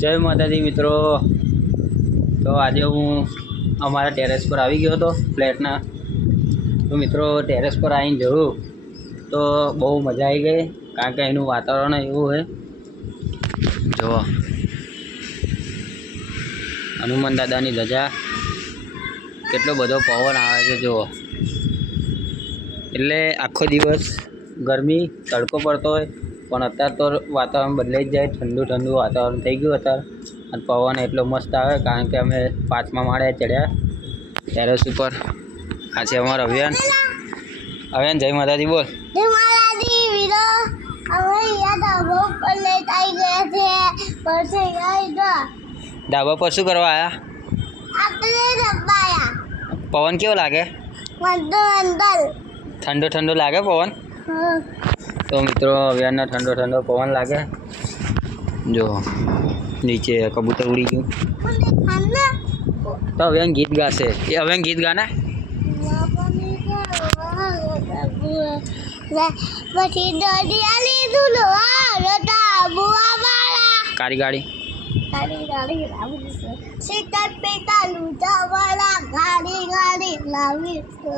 જય માતાજી મિત્રો। તો આજે હું અમારા ટેરેસ પર આવી ગયો હતો ફ્લેટના। તો મિત્રો ટેરેસ પર આવીને જોયું તો બહુ મજા આવી ગઈ, કારણ કે એનું વાતાવરણ એવું છે। જુઓ હનુમાન દાદાની ધજા, કેટલો બધો પવન આવે છે જુઓ। એટલે આખો દિવસ ગરમી તડકો પડતો હોય, પણ અત્યારે તો વાતાવરણ બદલાઈ જ જાય, ઠંડુ ઠંડુ વાતાવરણ થઈ ગયું અત્યારે। અને પવન એટલો મસ્ત આવે, કારણ કે અમે 5મા માળે ચડ્યા ટેરેસ ઉપર। આ છે અમારો અભિયાન। અભિયાન જય માતાજી બોલ। જય માતાજી વીરો। હવે યાદ આવો પર લેટ આવી ગયા છે, પછી યાદ ધાબા પર શું કરવા આયા? આપણે રબાયા। પવન કેવો લાગે? મંદર ઠંડો ઠંડો લાગે પવન? તો મિત્રો અભિયાનનો ઠંડો ઠંડો પવન લાગે। જો નીચે કબૂતર ઉડી ગયું। તો અભિયાન ગીત ગાશે, એ અભિયાન ગીત ગાને। પછી દોડિયા લીધું લોટા બુઆ વાળા કાળી ગાડી ગાડી ગાડી લાવી છે, સીતા પીતા લૂટા વાળા ગાડી ગાડી લાવી છે।